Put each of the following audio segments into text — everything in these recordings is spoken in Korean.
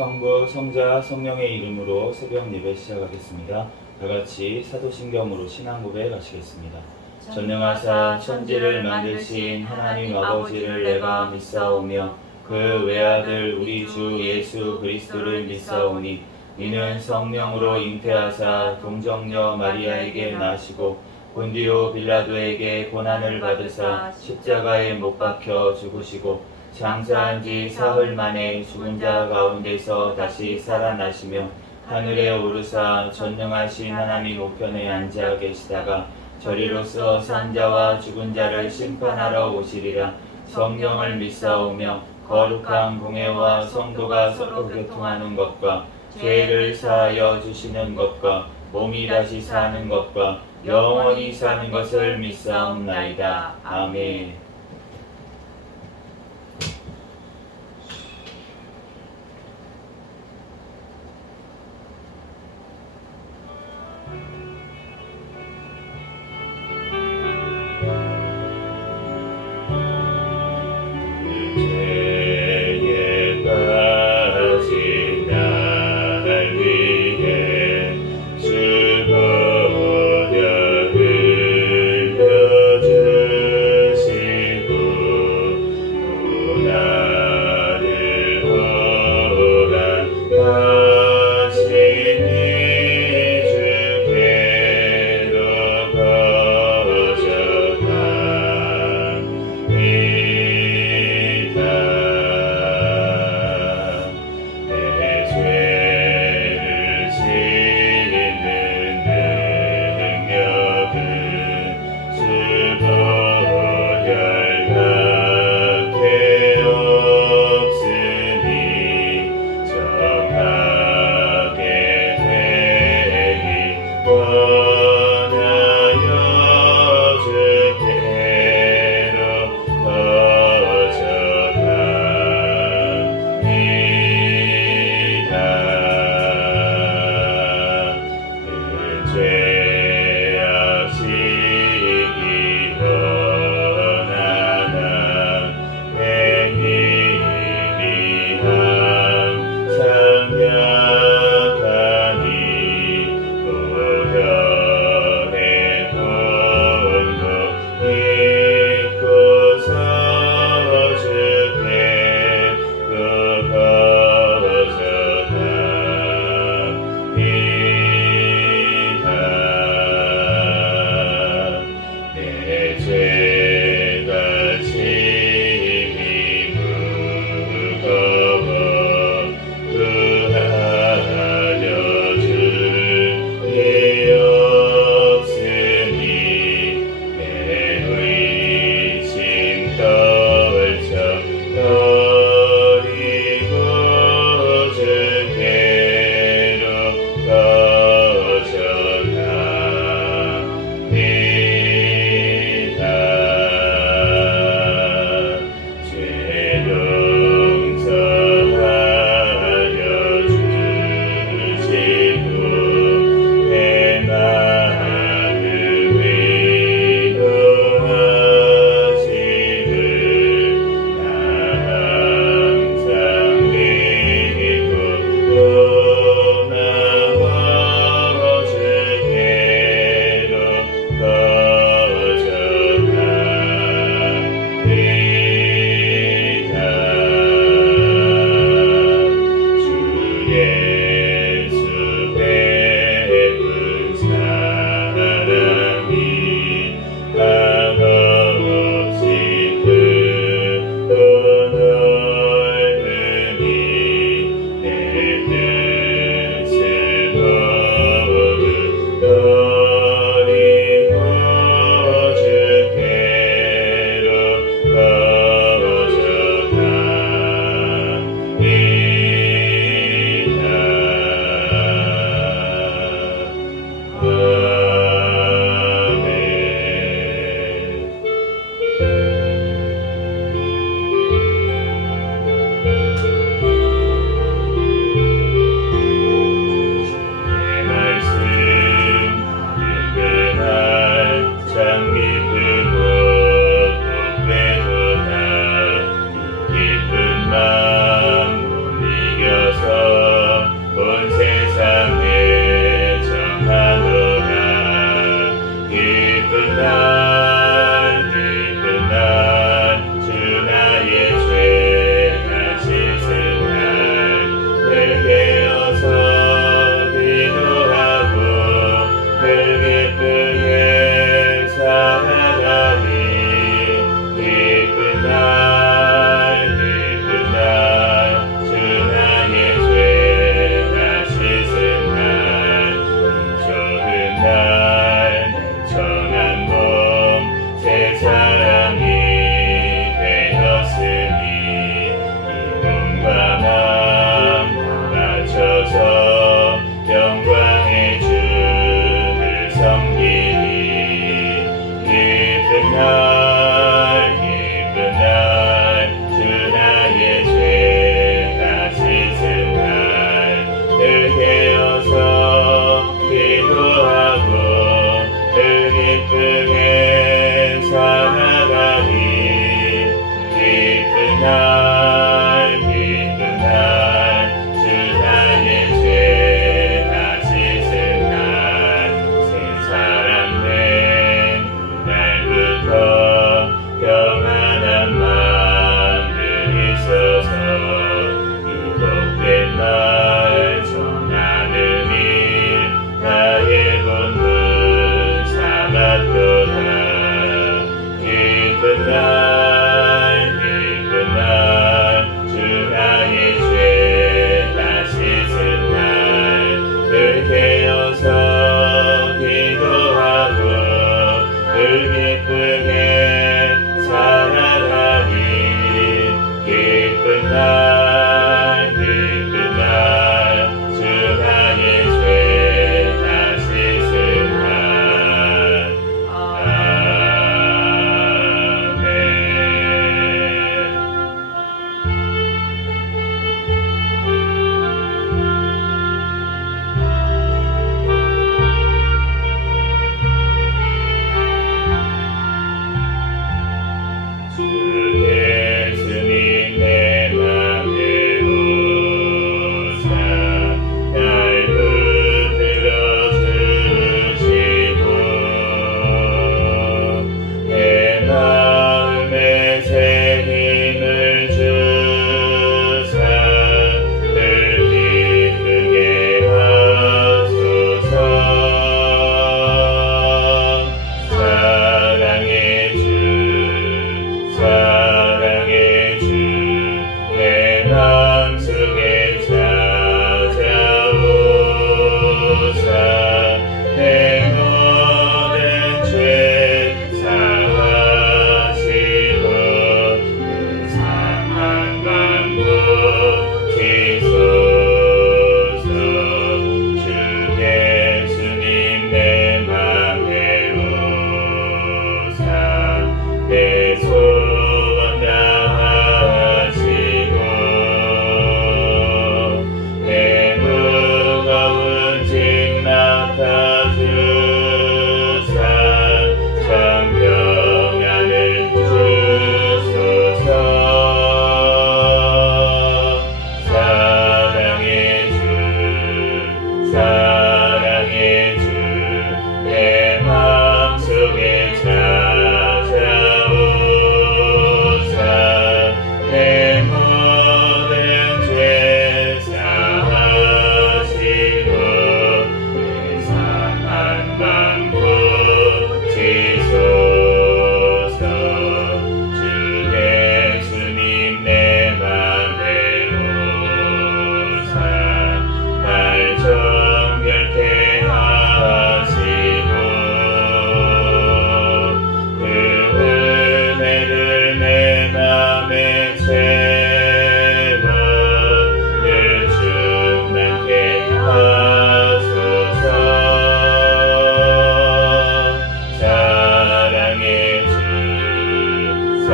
성부, 성자, 성령의 이름으로 새벽 예배 시작하겠습니다. 다같이 사도신경으로 신앙 고백하시겠습니다. 전능하사 천지를 만드신 하나님 아버지를 내가 믿사오며 그 외아들 우리 주 예수 그리스도를 믿사오니 이는 성령으로 잉태하사 동정녀 마리아에게 나시고 본디오 빌라도에게 고난을 받으사 십자가에 못 박혀 죽으시고 장사한 지 사흘 만에 죽은 자 가운데서 다시 살아나시며 하늘에 오르사 전능하신 하나님 우편에 앉아 계시다가 저리로서 산자와 죽은 자를 심판하러 오시리라. 성령을 믿사오며 거룩한 공회와 성도가 서로 교통하는 것과 죄를 사하여 주시는 것과 몸이 다시 사는 것과 영원히 사는 것을 믿사옵나이다. 아멘. 죄에 빠진 날 위해 주보혈 흘려주신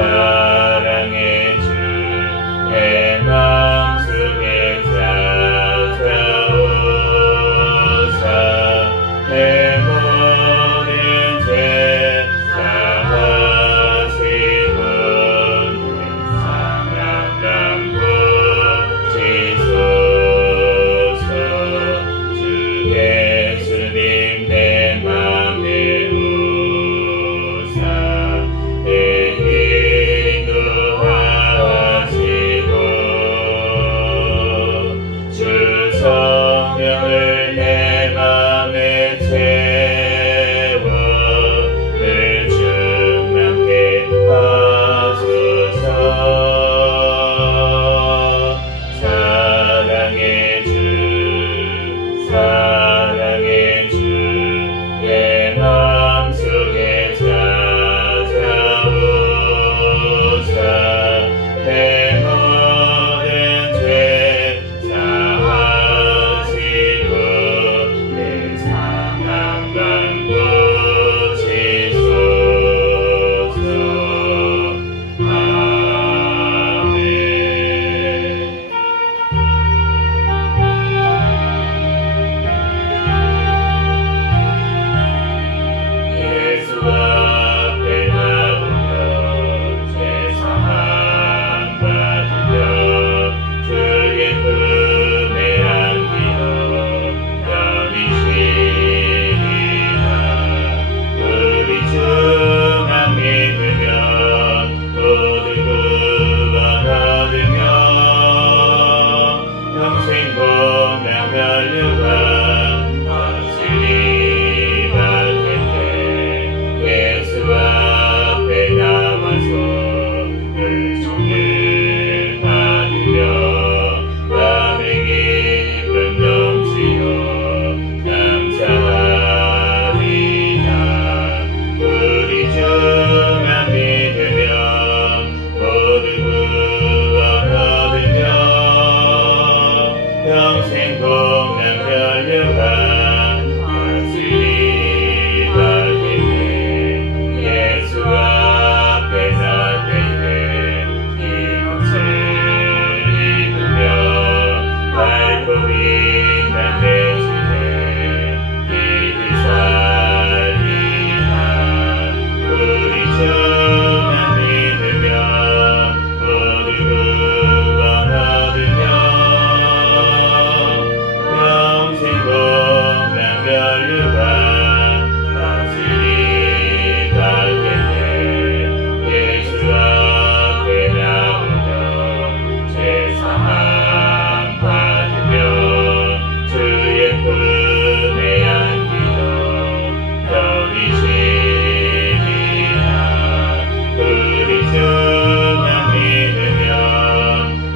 사랑의 주 내 마음속에 찾아오사 내 모든 죄 사하시고 내 상한 고치소서 주 예수님 내 맘에 오사 내 인도하시고 주 성령을 내 맘에 채워 늘 충만케 하소서 사랑의 주 사랑의 주 내 마음속에 찾아오사 내 모든 죄 사하시고 내 상한 맘 고치소서 아멘. 예수 앞에 나오며 죄사함 받으며 주의 품에 안기어 편히 쉬리라 우리 주만 믿으면 모두 구원 얻으며 평생 복락 멸류관 확실히 받을 때 예수 앞에 나와서 은총을 받으며 밤의 기쁨 넘치어 감사하리라 우리 주만 믿으면 모두 구원 얻으며 평생 복락 멸류관 확실히 받을 때 예수 앞에 설 때에 이곳을 입으며 밝고 빛난 내 집에 빛을 살리라 우리 주만 믿으며 모두 구원 얻으며 평생 복락 멸류관 확실히 받을 때 예수 앞에 나오며 죄사함 받으며 주의 품에 안기어 편히 쉬리라 우리 주만 믿으면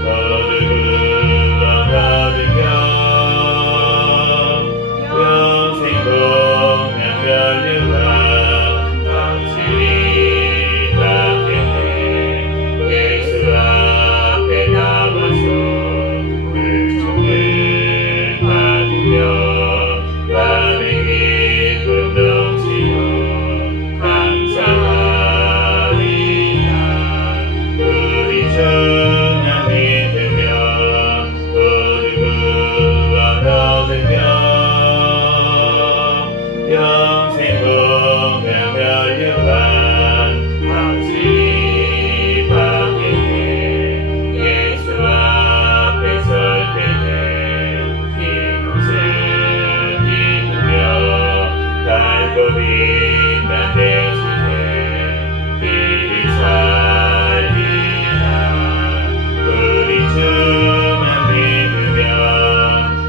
모두 구원 얻으며 평생 복락 멸류관 확실히 받을 때 예수 앞에 나와서 은총을 받으며 밤의 기쁨 넘치어 감사하리라 우리 주만 믿으며 모두 구원 얻으며 평생 복락 멸류관 확실히 받을 때 예수 앞에 설 때에 이곳을 입으며 밝고 빛난 내 집에 빛을 살리라 우리 주만 믿으며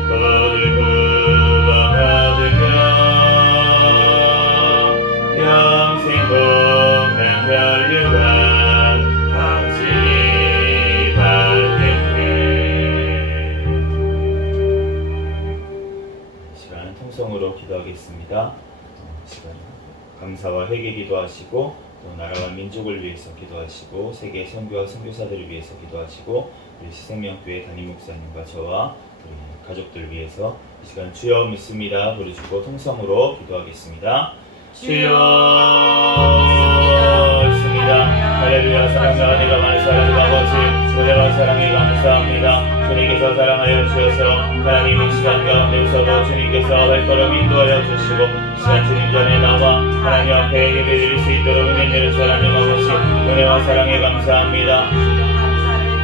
모두 구원 얻으며 평생 복락 멸류관 확실히 받을 때 시간은 통성으로 기도하겠습니다. 시간 감사와 회개 기도하시고 또 나라와 민족을 위해서 기도하시고 세계 선교와 선교사들을 위해서 기도하시고 우리 시생명교회 담임 목사님과 저와 우리 가족들 위해서 이 시간 주여 믿습니다 부르시고 통성으로 기도하겠습니다. 주여 믿습니다. 할렐루야. 사랑과 은혜가 많은 하나님 아버지, 은혜와 사랑에 감사합니다. 주님께서 사랑하여 주셔서 하나님 이 시간 가운데서도 주님께서 발걸음 인도하여 주시고 시간 주님 전에 나와 하나님 앞에 예배드릴 수 있도록 은혜 내려주셔서 하나님 아버지 은혜와 사랑에 감사합니다.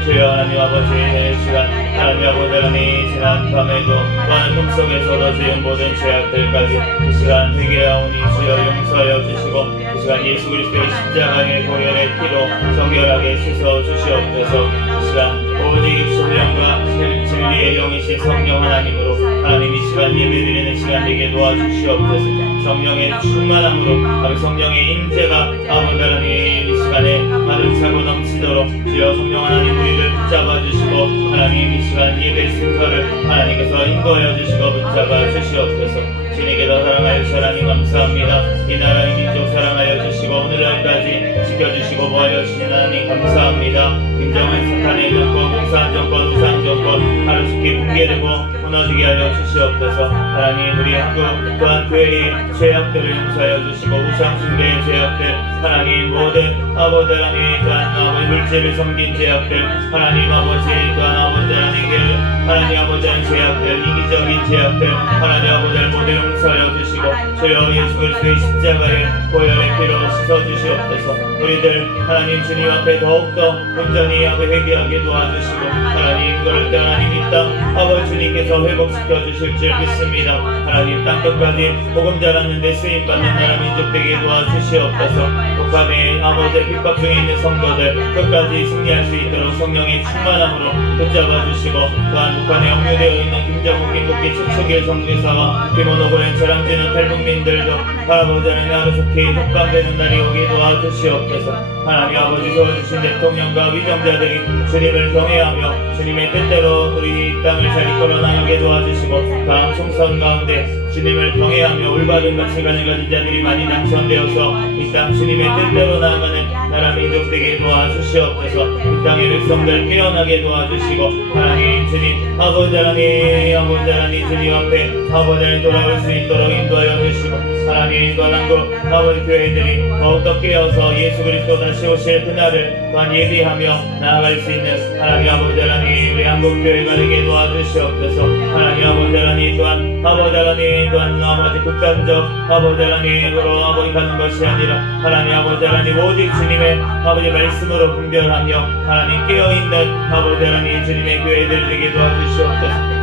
주여 하나님 아버지 이 시간 하나님 아버지 하나님 지난 밤에도 또한 꿈속에서도 지은 모든 죄악들까지 이 시간 회개하오니 주여 용서하여 주시고 이 시간 예수 그리스도의 십자가의 보혈의 피로 정결하게 씻어 주시옵소서. 이 시간 오직 신령과 진리의 영이신 성령 하나님으로 하나님 이 시간 예배드리는 시간 되게 도와주시옵소서. 성령의 충만함으로 성령의 임재가 아버지 하나님 이 시간에 가득 차고 넘치도록 주여 성령 하나님 우리를 붙잡아 주시고 하나님 이 시간 예배 순서를 하나님께서 인도하여 주시고 붙잡아 주시옵소서. 주님께서 사랑하여 주시 하나님 감사합니다. 이 나라의 민족 사랑하여 주시고 오늘날까지 지켜주시고 보하여 주시는 하나님 감사합니다. 김정은 사탄의 정권, 공산 정권, 우상 정권 하루속히 붕괴되고 무너지게 하여 주시옵소서. 하나님 우리 한국 또한 교회의 죄악들을 용서하여 주시고 우상 숭배의 죄악들 하나님 모든 아버지 하나님 또한 아버지 물질을 섬긴 죄악들 하나님 아버지 또한 아버지 하나님 아버지 하나님 죄악들 이기적인 죄악들 하나님 아버지를 모두 용서하여 주시고 주여 예수 그리스도의 십자가의 보혈의 피로 씻어 주시옵소서. 우리들 하나님 주님 앞에 더욱더 온전히 회개하게 도와주시고 하나님 그럴 때 하나님 이 땅 아버지 주님께서 회복시켜 주실 줄 믿습니다. 하나님 땅끝까지 복음 전하는데 쓰임받는 나라 민족 되게 도와주시옵소서. 북한의 아버지 핍박 중에 있는 성도들 끝까지 승리할 수 있도록 성령의 충만함으로 붙잡아 주시고 또한 북한에 억류되어 있는 김정은 김국기 최초길 성교사와 비모노 고행 저랑지는 탈북민들도 아버지 하나님 하루속히 독감되는 날이 오게 도와주시옵소서. 하나님 아버지 도와주신 대통령과 위정자들이 주님을 경외하며 주님의 뜻대로 우리 땅을 잘 이끌어 나가게 도와주시고 다음 총선 가운데 주님을 경외하며 올바른 가치관을 가진 자들이 많이 당선되어서 이 땅 주님의 뜻대로 나아가는 나라 민족 되게 도와주시옵소서. 이 땅의 백성들 깨어나게 도와주시고 하나님 주님 아버지 하나님 주님 앞에 아버지 하나님 돌아올 수 있도록 인도하여 주시고 하나님 또한 한국 아버지 교회들이 더욱더 깨어서 예수 그리스도 다시 오실 그날을 또한 예비하며 나아갈 수 있는 하나님 아버지 하나님 우리 한국 교회가 되게 도와주시옵소서. 하나님 아버지 하나님 또한 아버지 하나님 또한 아버지 극단적 아버지 하나님으로 아버지 가는 것이 아니라 하나님 아버지 하나님 오직 주님의 아버지 말씀으로 분별하며 하나님 깨어있는 아버지 하나님 주님의 교회들 되게 도와주시옵소서.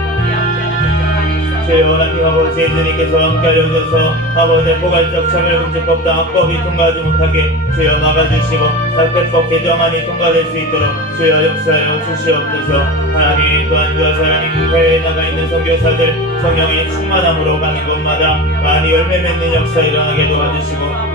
주여 하나님 아버지 주님께서 함께하여 주셔서 아버지 포괄적 차별금지법 당학법이 통과하지 못하게 주여 막아주시고 낙태법 개정안이 통과될 수 있도록 주여 역사하여 주시옵소서. 하나님 또한 주여 하나님 해외에 나가 있는 선교사들 성령의 충만함으로 가는 곳마다 많이 열매 맺는 역사 일어나게 도와주시고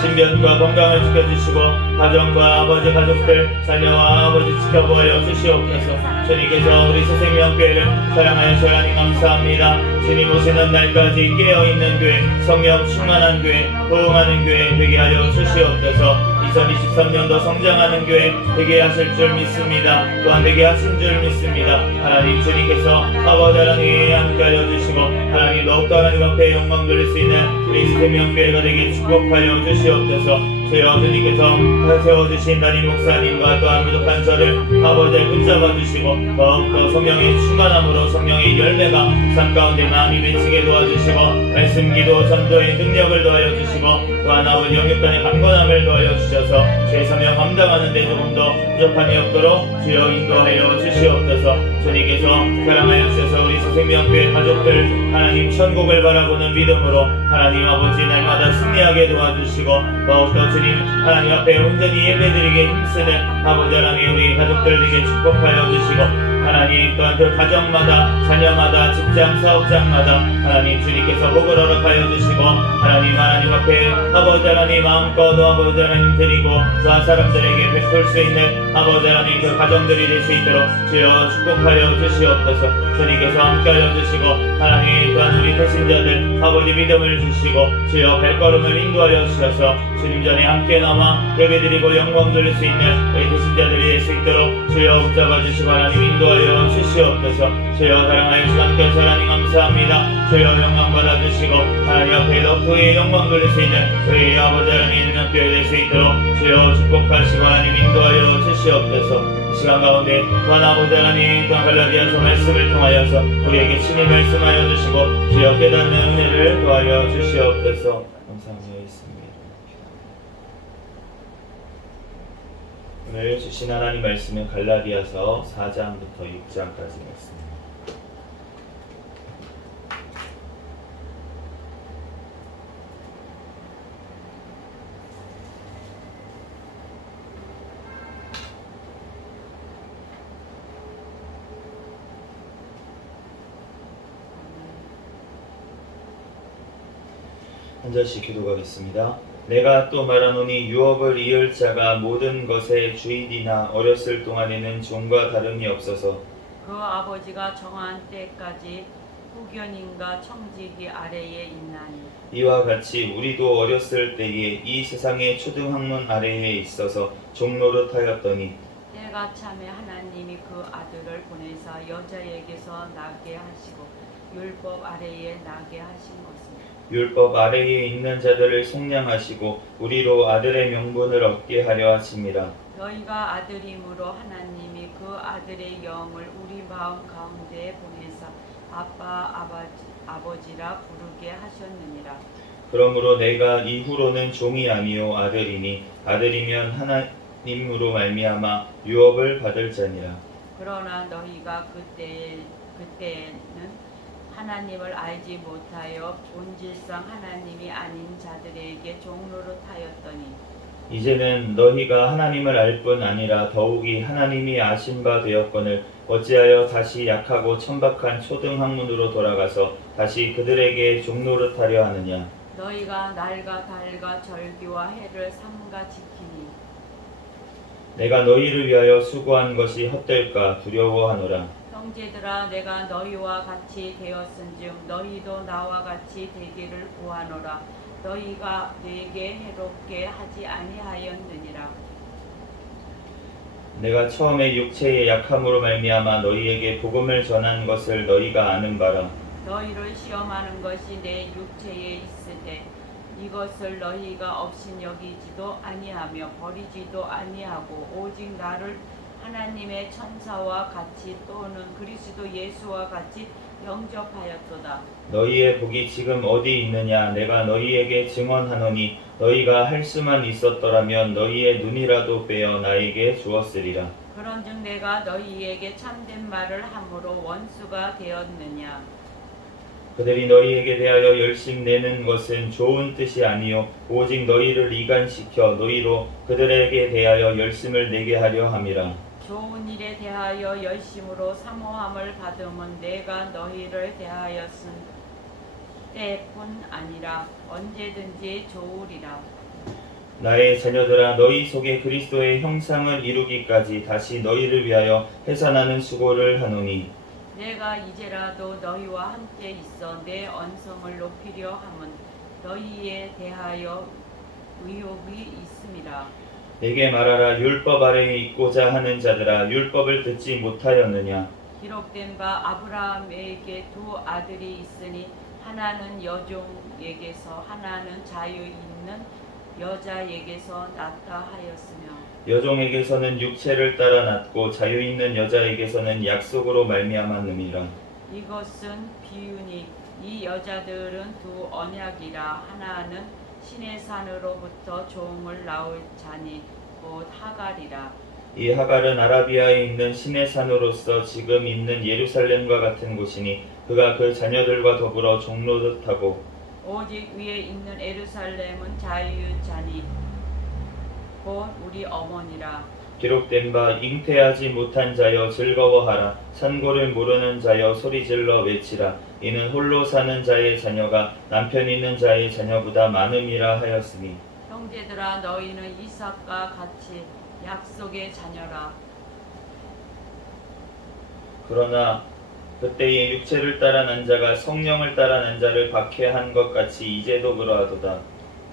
신변과 건강을 지켜주시고 가정과 아버지 가족들 자녀와 아버지 지켜보여 주시옵소서. 주님께서 우리 새생명교회를 사랑하여 주셔서 하나님 감사합니다. 주님 오시는 날까지 깨어있는 교회 성령 충만한 교회 호응하는 교회 되게 하여 주시옵소서. 2023년도 성장하는 교회 되게 하실 줄 믿습니다. 또한 되게 하신 줄 믿습니다. 하나님 주님께서 아버지 하나님 함께하여 주시고 하나님 더욱더 하나님 앞에 영광 돌릴 수 있는 우리 새생명교회가 되게 축복하여 주시옵소서. 주여 주님께서 세워주신 담임 목사님과 또한 부족한 저를 아버지를 붙잡아 주시고 더욱더 성령의 충만함으로 성령의 열매가 삶 가운데 많이 맺히게 도와주시고 말씀 기도 전도의 능력을 도하여 주시고 또한 아버지 영육간의 강건함을 도하여 주셔서 제 사명 감당하는 데 조금 더 부족함이 없도록 주여 인도하여 주시옵소서. 주님께서 사랑하여 주셔서 우리 새생명교회 가족들 하나님 천국을 바라보는 믿음으로 하나님 아버지 날마다 승리하게 도와주시고 더욱더 주님 하나님 앞에 온전히 예배드리게 힘쓰는 아버지 하나님 우리 가족들에게 축복하여 주시고 하나님 또한 그 가정마다 자녀마다 직장 사업장마다 하나님 주님께서 복을 허락하여 주시고 하나님 앞에 아버지 하나님 마음껏 아버지 하나님 드리고 또한 사람들에게 베풀 수 있는 아버지 하나님 그 가정들이 될 수 있도록 주여 축복하여 주시옵소서. 주님께서 함께하여 주시고 하나님 또한 우리 배신자들 아버지 믿음을 주시고 주여 발걸음을 인도하여 주셔서 주님 전에 함께 남아 예배드리고 영광 돌릴 수 있는 우리 배신자들이 될 수 있도록 주여 붙잡아 주시고 하나님 인도하여 주시옵소서. 주여 사랑하여 주시고 함께하셔서 하나님 감사합니다. 주여 영광 받아주시고 하나님 앞에 더 그의 영광 돌릴 수 있는 우리 아버지 하나님 이름표 될 수 있도록 주여 축복하시고 하나님 인도하여 주시옵소서. 이 시간 가운데 또한 아버지 하나님 또한 갈라디아서 말씀을 통하여서 우리에게 친히 말씀하여 주시고 주여 깨닫는 은혜를 더하여 주시옵소서. 감사하며 있습니다. 오늘 주신 하나님 말씀은 갈라디아서 4장부터 6장까지 말씀입니다. 한 절씩 기도하겠습니다. 내가 또 말하노니 유업을 이을 자가 모든 것의 주인이나 어렸을 동안에는 종과 다름이 없어서 그 아버지가 정한 때까지 후견인과 청지기 아래에 있나니 이와 같이 우리도 어렸을 때에 이 세상의 초등학문 아래에 있어서 종노릇하였더니 때가 참에 하나님이 그 아들을 보내사 여자에게서 나게 하시고 율법 아래에 나게 하신 것입니다. 율법 아래에 있는 자들을 속량하시고 우리로 아들의 명분을 얻게 하려 하심이라. 너희가 아들이므로 하나님이 그 아들의 영을 우리 마음 가운데에 보내사 아빠 아버지라 부르게 하셨느니라. 그러므로 내가 이후로는 종이 아니요 아들이니 아들이면 하나님으로 말미암아 유업을 받을 자니라. 그러나 너희가 그때는 하나님을 알지 못하여 본질상 하나님이 아닌 자들에게 종노릇하였더니 이제는 너희가 하나님을 알 뿐 아니라 더욱이 하나님이 아신 바 되었거늘 어찌하여 다시 약하고 천박한 초등학문으로 돌아가서 다시 그들에게 종노릇하려 하느냐. 너희가 날과 달과 절기와 해를 삼가 지키니 내가 너희를 위하여 수고한 것이 헛될까 두려워하노라. 형제들아 내가 너희와 같이 되었은즉 너희도 나와 같이 되기를 구하노라. 너희가 내게 해롭게 하지 아니하였느니라. 내가 처음에 육체의 약함으로 말미암아 너희에게 복음을 전한 것을 너희가 아는 바라. 너희를 시험하는 것이 내 육체에 있으되 이것을 너희가 업신여기지도 아니하며 버리지도 아니하고 오직 나를 하나님의 천사와 같이 또는 그리스도 예수와 같이 영접하였도다. 너희의 복이 지금 어디 있느냐. 내가 너희에게 증언하노니 너희가 할 수만 있었더라면 너희의 눈이라도 빼어 나에게 주었으리라. 그런즉 내가 너희에게 참된 말을 함으로 원수가 되었느냐. 그들이 너희에게 대하여 열심 내는 것은 좋은 뜻이 아니요 오직 너희를 이간시켜 너희로 그들에게 대하여 열심을 내게 하려 함이라. 좋은 일에 대하여 열심으로 사모함을 받음은 내가 너희를 대하여 쓴 때뿐 아니라 언제든지 좋으리라. 나의 자녀들아 너희 속에 그리스도의 형상을 이루기까지 다시 너희를 위하여 해산하는 수고를 하노니 내가 이제라도 너희와 함께 있어 내 언성을 높이려 함은 너희에 대하여 의욕이 있음이라. 내게 말하라. 율법 아래에 있고자 하는 자들아 율법을 듣지 못하였느냐. 기록된 바 아브라함에게 두 아들이 있으니 하나는 여종에게서 하나는 자유 있는 여자에게서 낳다 하였으며 여종에게서는 육체를 따라 낳고 자유 있는 여자에게서는 약속으로 말미암았느니라. 이것은 비유니 이 여자들은 두 언약이라. 하나는 신의 산으로부터 종을 낳을 자니 곧 하갈이라. 이 하갈은 아라비아에 있는 신의 산으로서 지금 있는 예루살렘과 같은 곳이니 그가 그 자녀들과 더불어 종노릇하고 오직 위에 있는 예루살렘은 자유자니 곧 우리 어머니라. 기록된 바 잉태하지 못한 자여 즐거워하라. 산고를 모르는 자여 소리질러 외치라. 이는 홀로 사는 자의 자녀가 남편 있는 자의 자녀보다 많음이라 하였으니 형제들아 너희는 이삭과 같이 약속의 자녀라. 그러나 그때에 육체를 따라 난 자가 성령을 따라 난 자를 박해한 것 같이 이제도 그러하도다.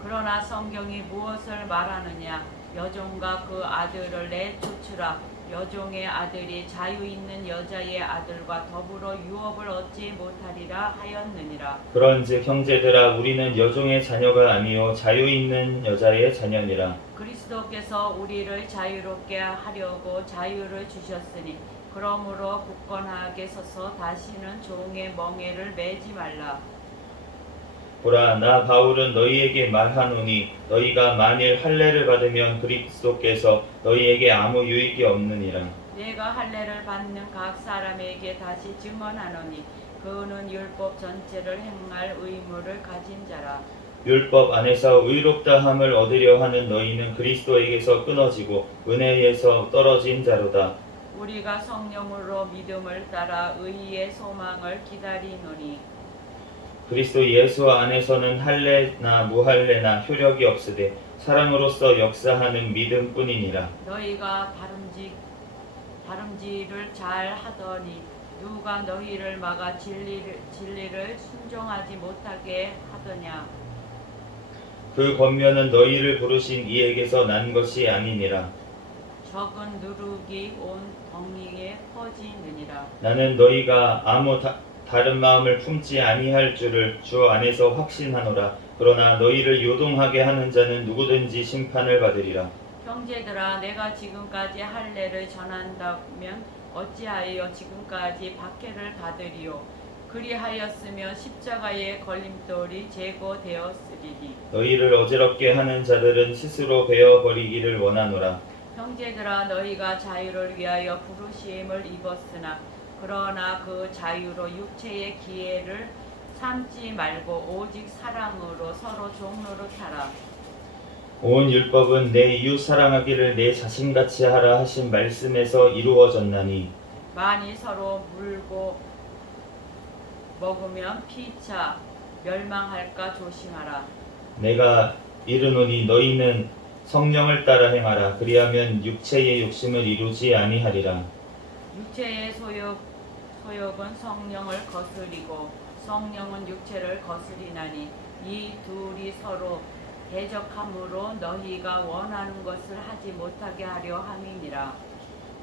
그러나 성경이 무엇을 말하느냐? 여종과 그 아들을 내쫓으라. 여종의 아들이 자유 있는 여자의 아들과 더불어 유업을 얻지 못하리라 하였느니라. 그런즉 형제들아 우리는 여종의 자녀가 아니요 자유 있는 여자의 자녀니라. 그리스도께서 우리를 자유롭게 하려고 자유를 주셨으니 그러므로 굳건하게 서서 다시는 종의 멍에를 매지 말라. 보라 나 바울은 너희에게 말하노니 너희가 만일 할례를 받으면 그리스도께서 너희에게 아무 유익이 없느니라. 내가 할례를 받는 각 사람에게 다시 증언하노니 그는 율법 전체를 행할 의무를 가진 자라. 율법 안에서 의롭다함을 얻으려 하는 너희는 그리스도에게서 끊어지고 은혜에서 떨어진 자로다. 우리가 성령으로 믿음을 따라 의의 소망을 기다리노니 그리스도 예수 안에서는 할례나 무할례나 효력이 없으되 사랑으로서 역사하는 믿음뿐이니라. 너희가 다름질을 잘 하더니 누가 너희를 막아 진리를 순종하지 못하게 하더냐. 그 권면은 너희를 부르신 이에게서 난 것이 아니니라. 적은 누룩이 온 덩이에 퍼지느니라. 나는 너희가 아무 다른 마음을 품지 아니할 줄을 주 안에서 확신하노라. 그러나 너희를 요동하게 하는 자는 누구든지 심판을 받으리라. 형제들아, 내가 지금까지 할례를 전한다면 어찌하여 지금까지 박해를 받으리요? 그리하였으면 십자가의 걸림돌이 제거되었으리니. 너희를 어지럽게 하는 자들은 스스로 베어버리기를 원하노라. 형제들아, 너희가 자유를 위하여 부르심을 입었으나 그러나 그 자유로 육체의 기회를 삼지 말고 오직 사랑으로 서로 종노릇하라. 온 율법은 내 이웃 사랑하기를 내 자신같이 하라 하신 말씀에서 이루어졌나니 많이 서로 물고 먹으면 피차 멸망할까 조심하라. 내가 이르노니 너희는 성령을 따라 행하라. 그리하면 육체의 욕심을 이루지 아니하리라. 육체의 소욕은 성령을 거스리고 성령은 육체를 거스리나니 이 둘이 서로 대적함으로 너희가 원하는 것을 하지 못하게 하려 함이니라.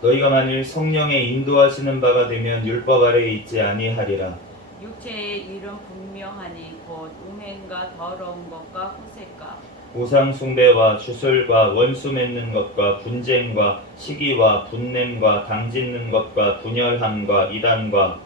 너희가 만일 성령의 인도하시는 바가 되면 율법 아래에 있지 아니하리라. 육체의 일은 분명하니 곧 음행과 더러운 것과 후색과 우상 숭배와 주술과 원수 맺는 것과 분쟁과 시기와 분냄과 당짓는 것과 분열함과 이단과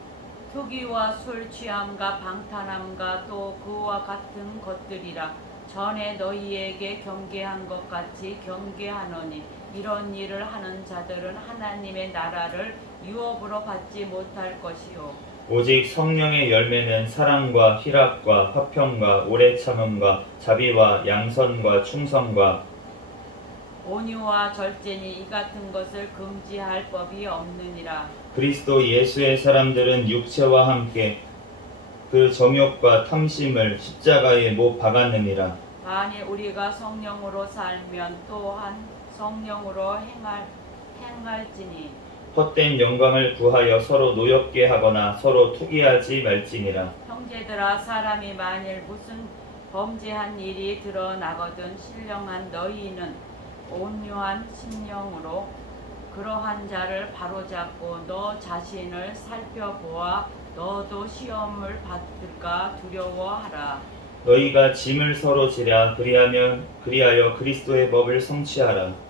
투기와 술 취함과 방탕함과 또 그와 같은 것들이라. 전에 너희에게 경계한 것 같이 경계하노니 이런 일을 하는 자들은 하나님의 나라를 유업으로 받지 못할 것이요. 오직 성령의 열매는 사랑과 희락과 화평과 오래 참음과 자비와 양선과 충성과 온유와 절제니 이 같은 것을 금지할 법이 없느니라. 그리스도 예수의 사람들은 육체와 함께 그 정욕과 탐심을 십자가에 못 박았느니라. 만일 우리가 성령으로 살면 또한 성령으로 행할지니 헛된 영광을 구하여 서로 노엽게 하거나 서로 투기하지 말지니라. 형제들아, 사람이 만일 무슨 범죄한 일이 드러나거든 신령한 너희는 온유한 심령으로 그러한 자를 바로잡고 너 자신을 살펴보아 너도 시험을 받을까 두려워하라. 너희가 짐을 서로 지랴. 그리하여 그리스도의 법을 성취하라.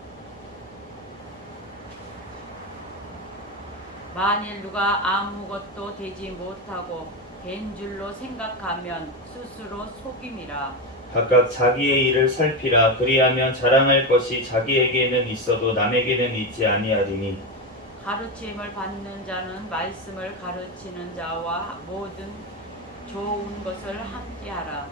만일 누가 아무것도 되지 못하고 된 줄로 생각하면 스스로 속임이라. 각각 자기의 일을 살피라. 그리하면 자랑할 것이 자기에게는 있어도 남에게는 있지 아니하리니 가르침을 받는 자는 말씀을 가르치는 자와 모든 좋은 것을 함께하라.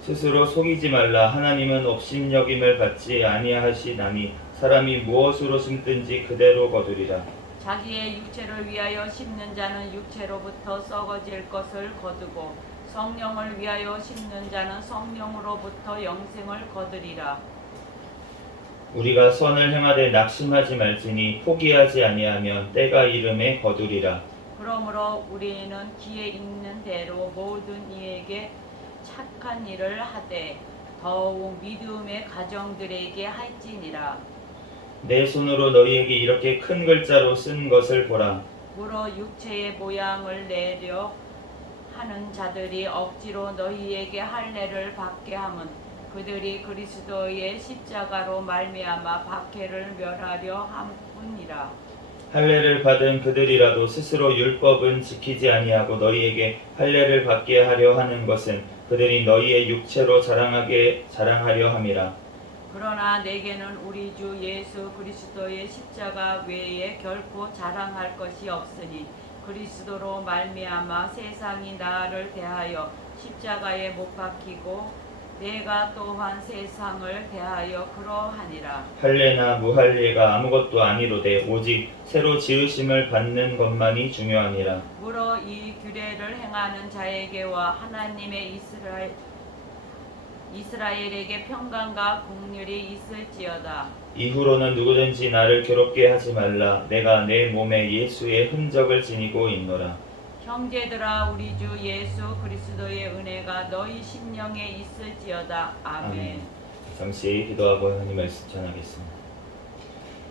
스스로 속이지 말라. 하나님은 업신여김을 받지 아니하시나니 사람이 무엇으로 심든지 그대로 거두리라. 자기의 육체를 위하여 심는 자는 육체로부터 썩어질 것을 거두고 성령을 위하여 심는 자는 성령으로부터 영생을 거두리라. 우리가 선을 행하되 낙심하지 말지니 포기하지 아니하면 때가 이름에 거두리라. 그러므로 우리는 기에 있는 대로 모든 이에게 착한 일을 하되 더욱 믿음의 가정들에게 할지니라. 내 손으로 너희에게 이렇게 큰 글자로 쓴 것을 보라. 무릇 육체의 모양을 내려 하는 자들이 억지로 너희에게 할례를 받게 함은 그들이 그리스도의 십자가로 말미암아 박해를 멸하려 함뿐이라. 할례를 받은 그들이라도 스스로 율법은 지키지 아니하고 너희에게 할례를 받게 하려 하는 것은 그들이 너희의 육체로 자랑하려 함이라. 그러나 내게는 우리 주 예수 그리스도의 십자가 외에 결코 자랑할 것이 없으니 그리스도로 말미암아 세상이 나를 대하여 십자가에 못 박히고 내가 또한 세상을 대하여 그러하니라. 할례나 무할례가 아무것도 아니로되 오직 새로 지으심을 받는 것만이 중요하니라. 무릇 이 규례를 행하는 자에게와 하나님의 이스라엘에게 평강과 긍휼이 있을지어다. 이후로는 누구든지 나를 괴롭게 하지 말라. 내가 내 몸에 예수의 흔적을 지니고 있노라. 형제들아 우리 주 예수 그리스도의 은혜가 너희 심령에 있을지어다. 아멘. 잠시 기도하고 하나님 말씀 전하겠습니다.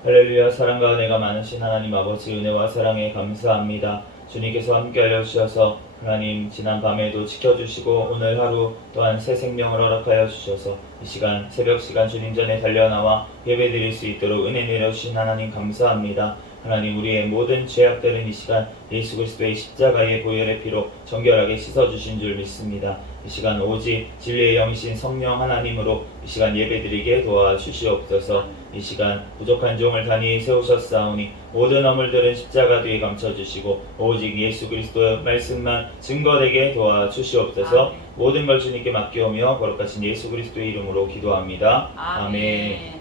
할렐루야. 사랑과 은혜가 많으신 하나님 아버지 은혜와 사랑에 감사합니다. 주님께서 함께 하여주셔서 하나님 지난 밤에도 지켜주시고 오늘 하루 또한 새 생명을 허락하여 주셔서 이 시간 새벽 시간 주님 전에 달려나와 예배드릴 수 있도록 은혜 내려주신 하나님 감사합니다. 하나님 우리의 모든 죄악들은 이 시간 예수 그리스도의 십자가의 보혈의 피로 정결하게 씻어주신 줄 믿습니다. 이 시간 오직 진리의 영이신 성령 하나님으로 이 시간 예배드리게 도와주시옵소서. 이 시간 부족한 종을 단히 세우셨사오니 모든 허물들은 십자가 뒤에 감춰주시고 오직 예수 그리스도의 말씀만 증거되게 도와주시옵소서. 아멘. 모든 걸 주님께 맡겨오며 거룩하신 예수 그리스도의 이름으로 기도합니다. 아멘.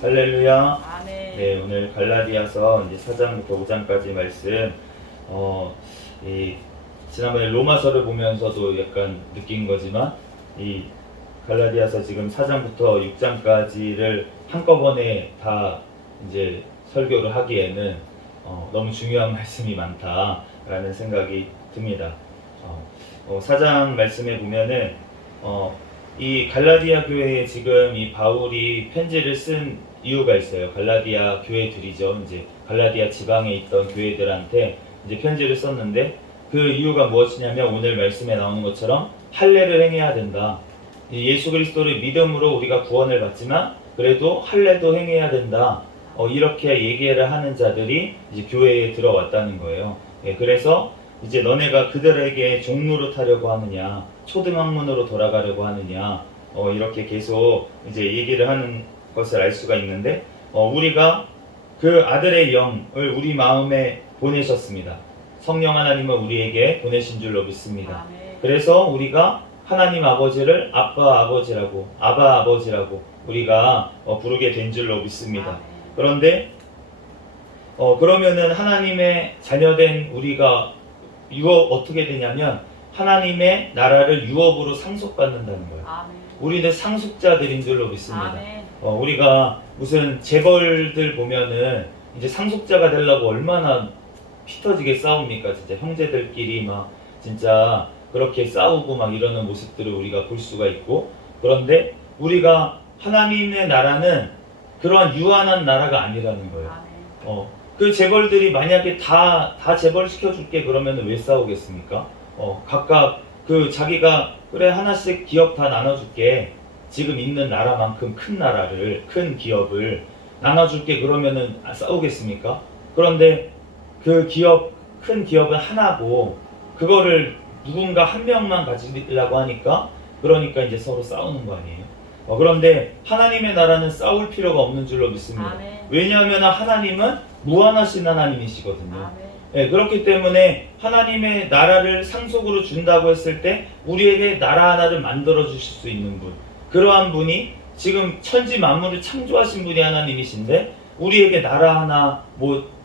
할렐루야. 아멘. 네, 오늘 갈라디아서 이제 4장부터 5장까지 말씀. 지난번에 로마서를 보면서도 약간 느낀 거지만 이 갈라디아서 지금 4장부터 6장까지를 한꺼번에 다 이제 설교를 하기에는 너무 중요한 말씀이 많다라는 생각이 듭니다. 4장 말씀에 보면은 이 갈라디아 교회에 지금 이 바울이 편지를 쓴 이유가 있어요. 갈라디아 교회들이죠. 이제 갈라디아 지방에 있던 교회들한테 이제 편지를 썼는데 그 이유가 무엇이냐면 오늘 말씀에 나오는 것처럼 할례를 행해야 된다. 예수 그리스도를 믿음으로 우리가 구원을 받지만 그래도 할례도 행해야 된다. 이렇게 얘기를 하는 자들이 이제 교회에 들어왔다는 거예요. 그래서 이제 너네가 그들에게 종노릇하려고 하느냐, 초등학문으로 돌아가려고 하느냐, 이렇게 계속 이제 얘기를 하는 것을 알 수가 있는데, 우리가 그 아들의 영을 우리 마음에 보내셨습니다. 성령 하나님을 우리에게 보내신 줄로 믿습니다. 아멘. 그래서 우리가 하나님 아버지를 아빠 아버지라고 우리가 부르게 된 줄로 믿습니다. 아멘. 그런데 그러면은 하나님의 자녀된 우리가 어떻게 되냐면 하나님의 나라를 유업으로 상속받는다는 거예요. 아멘. 우리는 상속자들인 줄로 믿습니다. 아멘. 우리가 무슨 재벌들 보면은 이제 상속자가 되려고 얼마나 피 터지게 싸웁니까? 진짜 형제들끼리 막 진짜 그렇게 싸우고 막 이러는 모습들을 우리가 볼 수가 있고, 그런데 우리가 하나님의 나라는 그러한 유한한 나라가 아니라는 거예요. 아멘. 그 재벌들이 만약에 다 재벌 시켜줄게 그러면 왜 싸우겠습니까? 각각 그 자기가 그래 하나씩 기업 다 나눠줄게, 지금 있는 나라만큼 큰 기업을 나눠줄게 그러면은 싸우겠습니까? 그런데 그 큰 기업은 하나고 그거를 누군가 한 명만 가지려고 하니까 그러니까 이제 서로 싸우는 거 아니에요? 그런데 하나님의 나라는 싸울 필요가 없는 줄로 믿습니다. 아멘. 왜냐하면 하나님은 무한하신 하나님이시거든요. 아멘. 네, 그렇기 때문에 하나님의 나라를 상속으로 준다고 했을 때 우리에게 나라 하나를 만들어 주실 수 있는 분, 그러한 분이 지금 천지 만물을 창조하신 분이 하나님이신데 우리에게 나라 하나,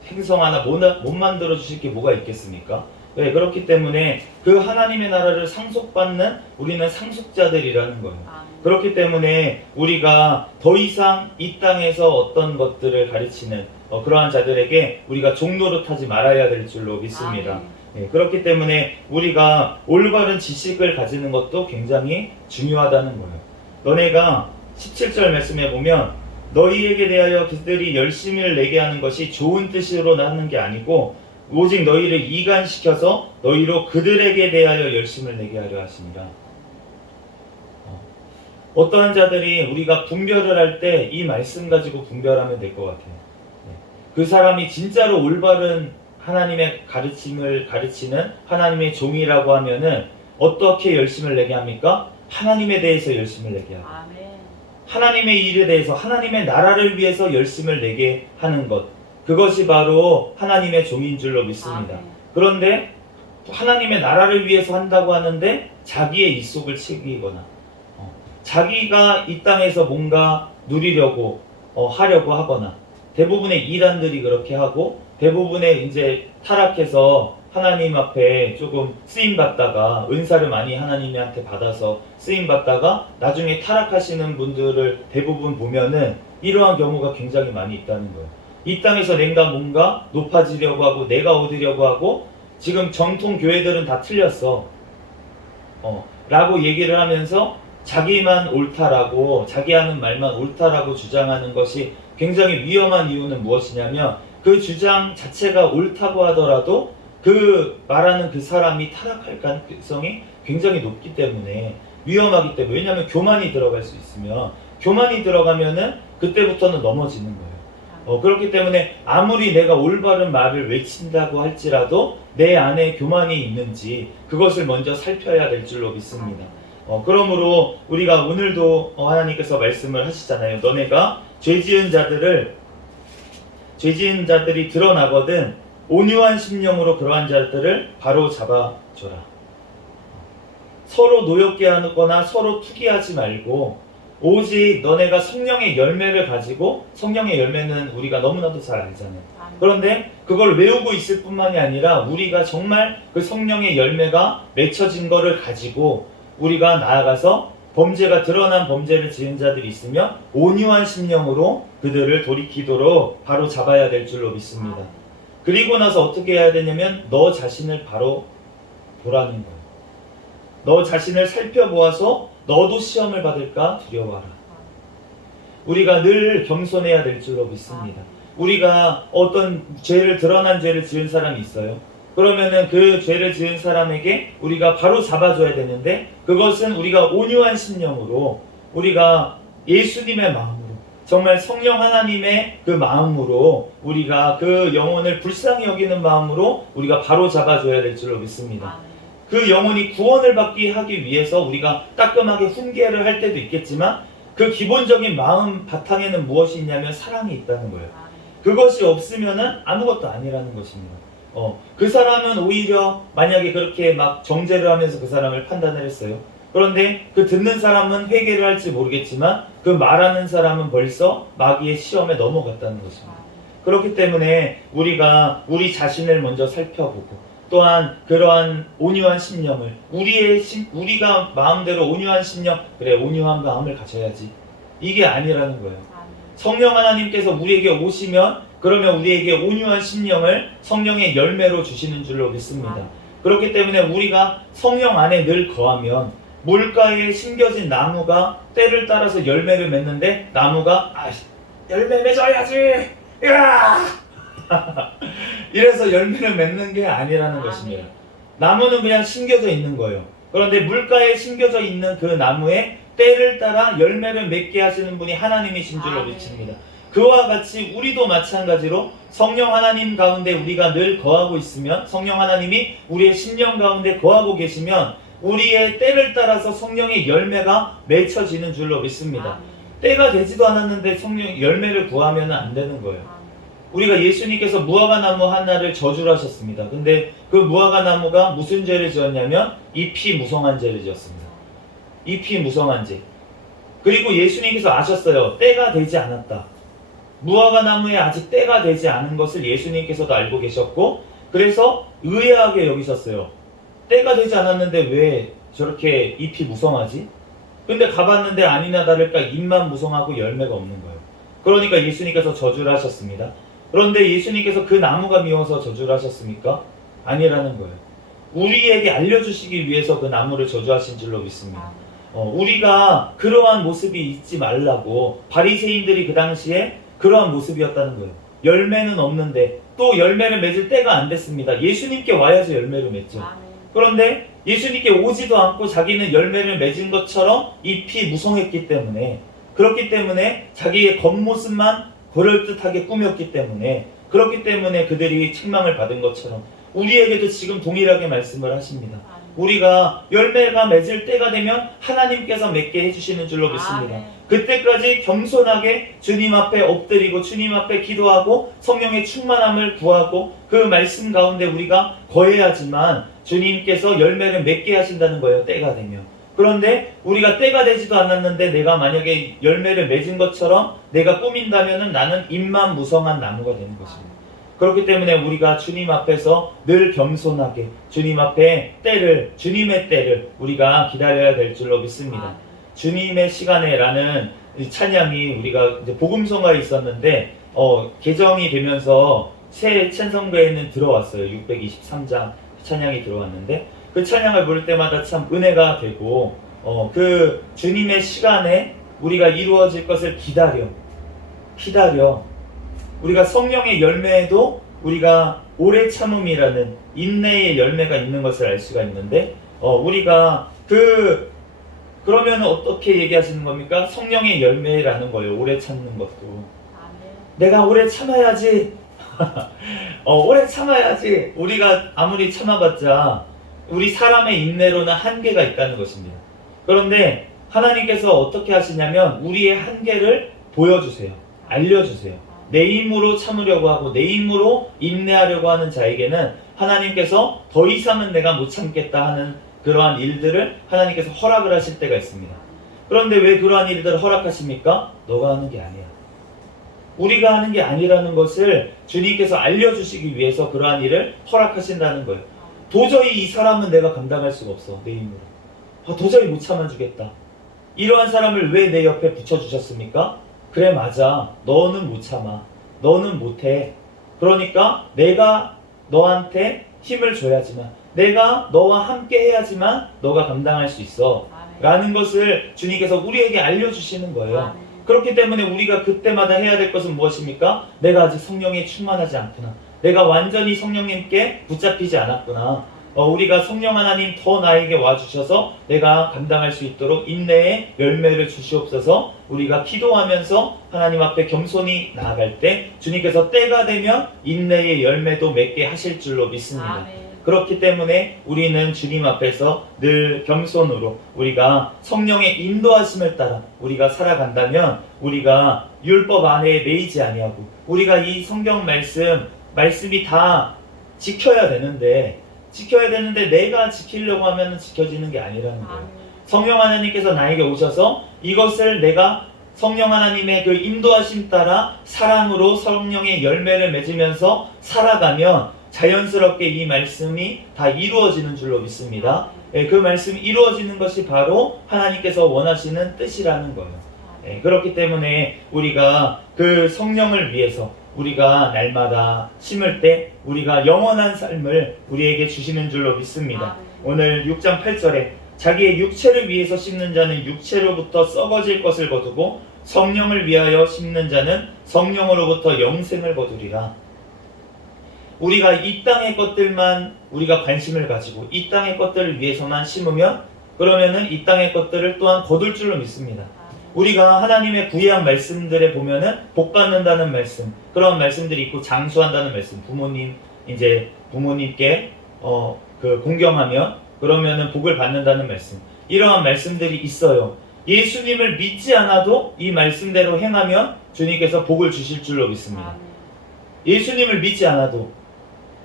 행성 하나 못 만들어 주실 게 뭐가 있겠습니까? 네, 그렇기 때문에 그 하나님의 나라를 상속받는 우리는 상속자들이라는 거예요. 아멘. 그렇기 때문에 우리가 더 이상 이 땅에서 어떤 것들을 가르치는 그러한 자들에게 우리가 종노릇하지 말아야 될 줄로 믿습니다. 아멘. 그렇기 때문에 우리가 올바른 지식을 가지는 것도 굉장히 중요하다는 거예요. 너네가 17절 말씀에 보면 너희에게 대하여 그들이 열심을 내게 하는 것이 좋은 뜻으로 하는 게 아니고 오직 너희를 이간시켜서 너희로 그들에게 대하여 열심을 내게 하려 하시니라. 어떠한 자들이 우리가 분별을 할 때 이 말씀 가지고 분별하면 될 것 같아요. 그 사람이 진짜로 올바른 하나님의 가르침을 가르치는 하나님의 종이라고 하면은 어떻게 열심을 내게 합니까? 하나님에 대해서 열심을 내게 하고 아멘. 하나님의 일에 대해서 하나님의 나라를 위해서 열심을 내게 하는 것, 그것이 바로 하나님의 종인 줄로 믿습니다. 아멘. 그런데 하나님의 나라를 위해서 한다고 하는데 자기의 입속을 챙기거나 자기가 이 땅에서 뭔가 누리려고 하려고 하거나 대부분의 이단들이 그렇게 하고 대부분의 이제 타락해서 하나님 앞에 조금 쓰임 받다가 은사를 많이 하나님한테 받아서 쓰임 받다가 나중에 타락하시는 분들을 대부분 보면은 이러한 경우가 굉장히 많이 있다는 거예요. 이 땅에서 내가 뭔가 높아지려고 하고 내가 얻으려고 하고 지금 정통 교회들은 다 틀렸어 라고 얘기를 하면서 자기만 옳다라고 자기 하는 말만 옳다라고 주장하는 것이 굉장히 위험한 이유는 무엇이냐면 그 주장 자체가 옳다고 하더라도 그 말하는 그 사람이 타락할 가능성이 굉장히 높기 때문에 위험하기 때문에 왜냐하면 교만이 들어갈 수 있으면 교만이 들어가면은 그때부터는 넘어지는 거예요. 그렇기 때문에 아무리 내가 올바른 말을 외친다고 할지라도 내 안에 교만이 있는지 그것을 먼저 살펴야 될 줄로 믿습니다. 그러므로 우리가 오늘도 하나님께서 말씀을 하시잖아요. 너네가 죄지은 자들이 드러나거든 온유한 심령으로 그러한 자들을 바로 잡아줘라. 서로 노엽게 하거나 서로 투기하지 말고 오직 너네가 성령의 열매를 가지고 성령의 열매는 우리가 너무나도 잘 알잖아요. 그런데 그걸 외우고 있을 뿐만이 아니라 우리가 정말 그 성령의 열매가 맺혀진 거를 가지고 우리가 나아가서 범죄가 드러난 범죄를 지은 자들이 있으면 온유한 심령으로 그들을 돌이키도록 바로 잡아야 될 줄로 믿습니다. 그리고 나서 어떻게 해야 되냐면 너 자신을 바로 보라는 거예요. 너 자신을 살펴보아서 너도 시험을 받을까 두려워하라. 우리가 늘 겸손해야 될 줄로 믿습니다. 우리가 어떤 드러난 죄를 지은 사람이 있어요. 그러면은 그 죄를 지은 사람에게 우리가 바로 잡아줘야 되는데 그것은 우리가 온유한 심령으로 우리가 예수님의 마음으로 정말 성령 하나님의 그 마음으로 우리가 그 영혼을 불쌍히 여기는 마음으로 우리가 바로 잡아줘야 될 줄로 믿습니다. 그 영혼이 구원을 받기 하기 위해서 우리가 따끔하게 훈계를 할 때도 있겠지만 그 기본적인 마음 바탕에는 무엇이 있냐면 사랑이 있다는 거예요. 그것이 없으면은 아무것도 아니라는 것입니다. 그 사람은 오히려 만약에 그렇게 막 정죄를 하면서 그 사람을 판단을 했어요. 그런데 그 듣는 사람은 회개를 할지 모르겠지만 그 말하는 사람은 벌써 마귀의 시험에 넘어갔다는 것입니다. 그렇기 때문에 우리가 우리 자신을 먼저 살펴보고 또한 그러한 온유한 심령을 우리가 마음대로 온유한 심령 그래 온유한 마음을 가져야지 이게 아니라는 거예요. 성령 하나님께서 우리에게 오시면 그러면 우리에게 온유한 심령을 성령의 열매로 주시는 줄로 믿습니다. 그렇기 때문에 우리가 성령 안에 늘 거하면 물가에 심겨진 나무가 때를 따라서 열매를 맺는데 나무가 열매 맺어야지 이래서 열매를 맺는 게 아니라는 것입니다. 나무는 그냥 심겨져 있는 거예요. 그런데 물가에 심겨져 있는 그 나무에 때를 따라 열매를 맺게 하시는 분이 하나님이신 줄로 믿습니다. 그와 같이 우리도 마찬가지로 성령 하나님 가운데 우리가 늘 거하고 있으면 성령 하나님이 우리의 심령 가운데 거하고 계시면 우리의 때를 따라서 성령의 열매가 맺혀지는 줄로 믿습니다. 때가 되지도 않았는데 성령 열매를 구하면 안 되는 거예요. 우리가 예수님께서 무화과나무 하나를 저주를 하셨습니다. 근데 그 무화과나무가 무슨 죄를 지었냐면 잎이 무성한 죄를 지었습니다. 잎이 무성한 죄. 그리고 예수님께서 아셨어요. 때가 되지 않았다. 무화과나무에 아직 때가 되지 않은 것을 예수님께서도 알고 계셨고 그래서 의아하게 여기셨어요. 때가 되지 않았는데 왜 저렇게 잎이 무성하지? 근데 가봤는데 아니나 다를까 잎만 무성하고 열매가 없는 거예요. 그러니까 예수님께서 저주를 하셨습니다. 그런데 예수님께서 그 나무가 미워서 저주를 하셨습니까? 아니라는 거예요. 우리에게 알려주시기 위해서 그 나무를 저주하신 줄로 믿습니다. 우리가 그러한 모습이 있지 말라고 바리새인들이 그 당시에 그러한 모습이었다는 거예요. 열매는 없는데 또 열매를 맺을 때가 안 됐습니다. 예수님께 와야지 열매를 맺죠. 그런데 예수님께 오지도 않고 자기는 열매를 맺은 것처럼 잎이 무성했기 때문에, 그렇기 때문에 자기의 겉모습만 그럴듯하게 꾸몄기 때문에, 그렇기 때문에 그들이 책망을 받은 것처럼 우리에게도 지금 동일하게 말씀을 하십니다. 우리가 열매가 맺을 때가 되면 하나님께서 맺게 해주시는 줄로 믿습니다. 그때까지 겸손하게 주님 앞에 엎드리고 주님 앞에 기도하고 성령의 충만함을 구하고 그 말씀 가운데 우리가 거해야지만 주님께서 열매를 맺게 하신다는 거예요. 때가 되면. 그런데 우리가 때가 되지도 않았는데 내가 만약에 열매를 맺은 것처럼 내가 꾸민다면 나는 잎만 무성한 나무가 되는 것입니다. 그렇기 때문에 우리가 주님 앞에서 늘 겸손하게 주님 앞에 주님의 때를 우리가 기다려야 될 줄로 믿습니다. 주님의 시간에라는 찬양이 우리가 이제 복음성가에 있었는데 개정이 되면서 새 찬송가에는 들어왔어요. 623장 찬양이 들어왔는데 그 찬양을 부를 때마다 참 은혜가 되고 그 주님의 시간에 우리가 이루어질 것을 기다려 우리가 성령의 열매에도 우리가 오래 참음이라는 인내의 열매가 있는 것을 알 수가 있는데 우리가 그러면 어떻게 얘기하시는 겁니까? 성령의 열매라는 거예요. 오래 참는 것도. 내가 오래 참아야지. 오래 참아야지. 우리가 아무리 참아봤자 우리 사람의 인내로는 한계가 있다는 것입니다. 그런데 하나님께서 어떻게 하시냐면 우리의 한계를 보여주세요. 알려주세요. 내 힘으로 참으려고 하고 내 힘으로 인내하려고 하는 자에게는 하나님께서 더 이상은 내가 못 참겠다 하는 그러한 일들을 하나님께서 허락을 하실 때가 있습니다. 그런데 왜 그러한 일들을 허락하십니까? 너가 하는 게 아니야. 우리가 하는 게 아니라는 것을 주님께서 알려주시기 위해서 그러한 일을 허락하신다는 거예요. 도저히 이 사람은 내가 감당할 수가 없어. 내 힘으로. 도저히 못 참아주겠다. 이러한 사람을 왜 내 옆에 붙여주셨습니까? 그래 맞아. 너는 못 참아. 너는 못해. 그러니까 내가 너한테 힘을 줘야지만 내가 너와 함께 해야지만 너가 감당할 수 있어. 라는 것을 주님께서 우리에게 알려주시는 거예요. 그렇기 때문에 우리가 그때마다 해야 될 것은 무엇입니까? 내가 아직 성령에 충만하지 않구나. 내가 완전히 성령님께 붙잡히지 않았구나. 우리가 성령 하나님 더 나에게 와주셔서 내가 감당할 수 있도록 인내의 열매를 주시옵소서. 우리가 기도하면서 하나님 앞에 겸손히 나아갈 때 주님께서 때가 되면 인내의 열매도 맺게 하실 줄로 믿습니다. 그렇기 때문에 우리는 주님 앞에서 늘 겸손으로 우리가 성령의 인도하심을 따라 우리가 살아간다면 우리가 율법 안에 매이지 아니하고 우리가 이 성경 말씀이 다 지켜야 되는데 내가 지키려고 하면 지켜지는 게 아니라는 거예요. 성령 하나님께서 나에게 오셔서 이것을 내가 성령 하나님의 그 인도하심 따라 사랑으로 성령의 열매를 맺으면서 살아가면 자연스럽게 이 말씀이 다 이루어지는 줄로 믿습니다. 그 말씀이 이루어지는 것이 바로 하나님께서 원하시는 뜻이라는 거예요. 그렇기 때문에 우리가 그 성령을 위해서 우리가 날마다 심을 때 우리가 영원한 삶을 우리에게 주시는 줄로 믿습니다. 오늘 6장 8절에 자기의 육체를 위해서 심는 자는 육체로부터 썩어질 것을 거두고 성령을 위하여 심는 자는 성령으로부터 영생을 거두리라. 우리가 이 땅의 것들만 우리가 관심을 가지고 이 땅의 것들을 위해서만 심으면 그러면은 이 땅의 것들을 또한 거둘 줄로 믿습니다. 우리가 하나님의 구약 말씀들에 보면은 복 받는다는 말씀, 그런 말씀들이 있고 장수한다는 말씀, 부모님께 공경하면 그러면은 복을 받는다는 말씀, 이러한 말씀들이 있어요. 예수님을 믿지 않아도 이 말씀대로 행하면 주님께서 복을 주실 줄로 믿습니다. 예수님을 믿지 않아도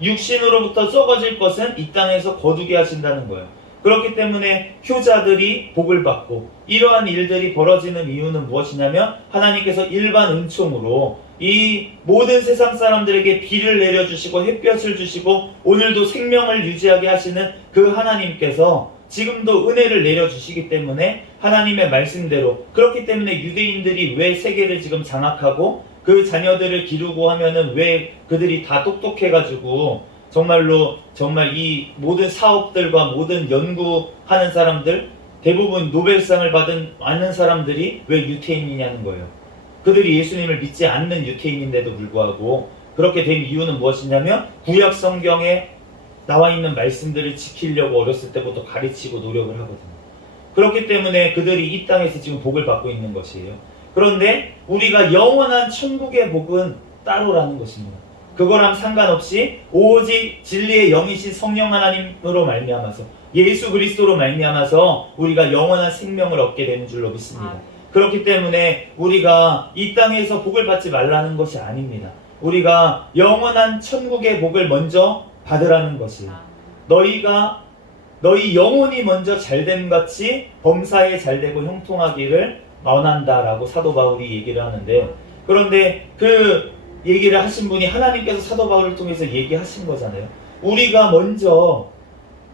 육신으로부터 썩어질 것은 이 땅에서 거두게 하신다는 거예요. 그렇기 때문에 효자들이 복을 받고 이러한 일들이 벌어지는 이유는 무엇이냐면 하나님께서 일반 은총으로 이 모든 세상 사람들에게 비를 내려주시고 햇볕을 주시고 오늘도 생명을 유지하게 하시는 그 하나님께서 지금도 은혜를 내려주시기 때문에 하나님의 말씀대로. 그렇기 때문에 유대인들이 왜 세계를 지금 장악하고 그 자녀들을 기르고 하면은 왜 그들이 다 똑똑해가지고 정말로 정말 이 모든 사업들과 모든 연구하는 사람들, 대부분 노벨상을 받은 많은 사람들이 왜 유태인이냐는 거예요. 그들이 예수님을 믿지 않는 유태인인데도 불구하고 그렇게 된 이유는 무엇이냐면 구약 성경에 나와 있는 말씀들을 지키려고 어렸을 때부터 가르치고 노력을 하거든요. 그렇기 때문에 그들이 이 땅에서 지금 복을 받고 있는 것이에요. 그런데 우리가 영원한 천국의 복은 따로라는 것입니다. 그거랑 상관없이 오직 진리의 영이신 성령 하나님으로 말미암아서 예수 그리스도로 말미암아서 우리가 영원한 생명을 얻게 되는 줄로 믿습니다. 그렇기 때문에 우리가 이 땅에서 복을 받지 말라는 것이 아닙니다. 우리가 영원한 천국의 복을 먼저 받으라는 것이에요. 너희 영혼이 먼저 잘됨 같이 범사에 잘되고 형통하기를 원한다라고 사도 바울이 얘기를 하는데, 그런데 그 얘기를 하신 분이 하나님께서 사도 바울을 통해서 얘기하신 거잖아요. 우리가 먼저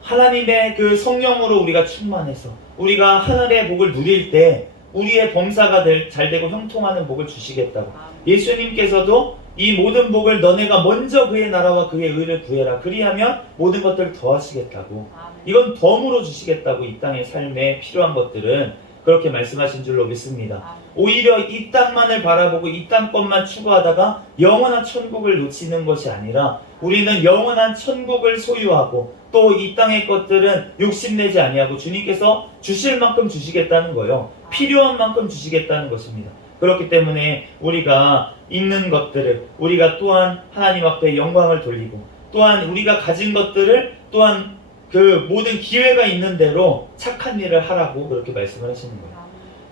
하나님의 그 성령으로 우리가 충만해서 우리가 하늘의 복을 누릴 때 우리의 범사가 잘되고 형통하는 복을 주시겠다고. 예수님께서도 이 모든 복을 너네가 먼저 그의 나라와 그의 의를 구해라. 그리하면 모든 것들을 더하시겠다고. 이건 덤으로 주시겠다고. 이 땅의 삶에 필요한 것들은 그렇게 말씀하신 줄로 믿습니다. 오히려 이 땅만을 바라보고 이 땅 것만 추구하다가 영원한 천국을 놓치는 것이 아니라 우리는 영원한 천국을 소유하고 또 이 땅의 것들은 욕심내지 아니하고 주님께서 주실 만큼 주시겠다는 거예요. 필요한 만큼 주시겠다는 것입니다. 그렇기 때문에 우리가 있는 것들을 우리가 또한 하나님 앞에 영광을 돌리고 또한 우리가 가진 것들을 또한 그 모든 기회가 있는 대로 착한 일을 하라고 그렇게 말씀을 하시는 거예요.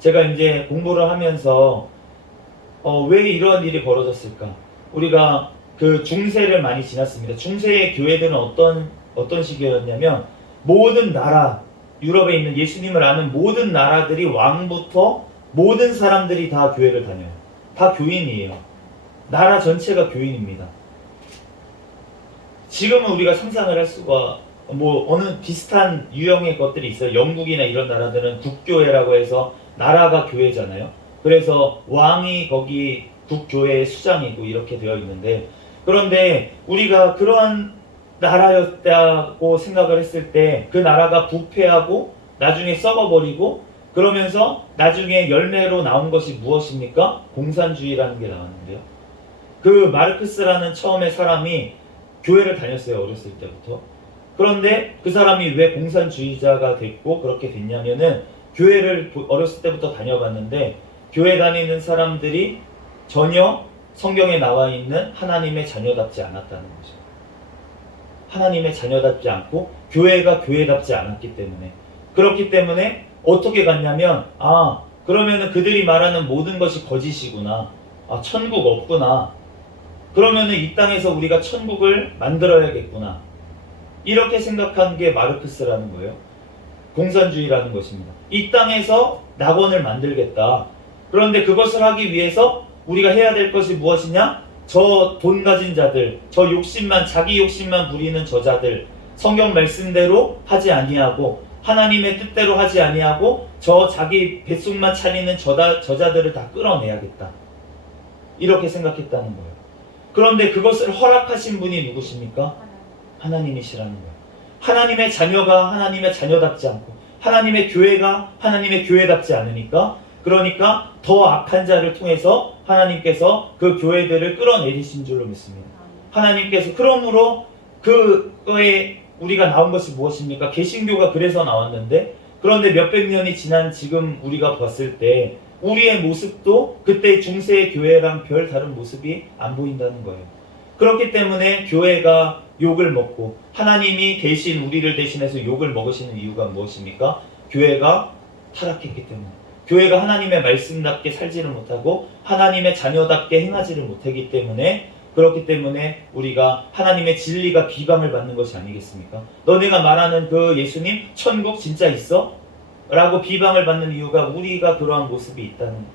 제가 이제 공부를 하면서 왜 이런 일이 벌어졌을까? 우리가 그 중세를 많이 지났습니다. 중세의 교회들은 어떤 식이었냐면 모든 나라, 유럽에 있는 예수님을 아는 모든 나라들이 왕부터 모든 사람들이 다 교회를 다녀요. 다 교인이에요. 나라 전체가 교인입니다. 지금은 우리가 상상을 할 수가 어느 비슷한 유형의 것들이 있어요. 영국이나 이런 나라들은 국교회라고 해서 나라가 교회잖아요. 그래서 왕이 거기 국교회의 수장이고 이렇게 되어 있는데, 그런데 우리가 그러한 나라였다고 생각을 했을 때 그 나라가 부패하고 나중에 썩어버리고 그러면서 나중에 열매로 나온 것이 무엇입니까? 공산주의라는 게 나왔는데요. 그 마르크스라는 처음에 사람이 교회를 다녔어요. 어렸을 때부터. 그런데 그 사람이 왜 공산주의자가 됐고 그렇게 됐냐면은 교회를 어렸을 때부터 다녀봤는데 교회 다니는 사람들이 전혀 성경에 나와 있는 하나님의 자녀답지 않았다는 거죠. 하나님의 자녀답지 않고 교회가 교회답지 않았기 때문에. 그렇기 때문에 어떻게 갔냐면 그러면은 그들이 말하는 모든 것이 거짓이구나. 천국 없구나. 그러면은 이 땅에서 우리가 천국을 만들어야겠구나. 이렇게 생각한 게 마르크스라는 거예요. 공산주의라는 것입니다. 이 땅에서 낙원을 만들겠다. 그런데 그것을 하기 위해서 우리가 해야 될 것이 무엇이냐? 저 돈 가진 자들, 저 자기 욕심만 부리는 저자들, 성경 말씀대로 하지 아니하고 하나님의 뜻대로 하지 아니하고 저 자기 뱃속만 차리는 저자들을 다 끌어내야겠다. 이렇게 생각했다는 거예요. 그런데 그것을 허락하신 분이 누구십니까? 하나님이시라는 거예요. 하나님의 자녀가 하나님의 자녀답지 않고 하나님의 교회가 하나님의 교회답지 않으니까, 그러니까 더 악한 자를 통해서 하나님께서 그 교회들을 끌어내리신 줄로 믿습니다. 하나님께서 그러므로 그거에 우리가 나온 것이 무엇입니까? 개신교가 그래서 나왔는데, 그런데 몇백 년이 지난 지금 우리가 봤을 때 우리의 모습도 그때 중세의 교회랑 별 다른 모습이 안 보인다는 거예요. 그렇기 때문에 교회가 욕을 먹고 하나님이 대신 우리를 대신해서 욕을 먹으시는 이유가 무엇입니까? 교회가 타락했기 때문에. 교회가 하나님의 말씀답게 살지를 못하고 하나님의 자녀답게 행하지를 못하기 때문에, 그렇기 때문에 우리가 하나님의 진리가 비방을 받는 것이 아니겠습니까? 너네가 말하는 그 예수님 천국 진짜 있어? 라고 비방을 받는 이유가 우리가 그러한 모습이 있다는 거예요.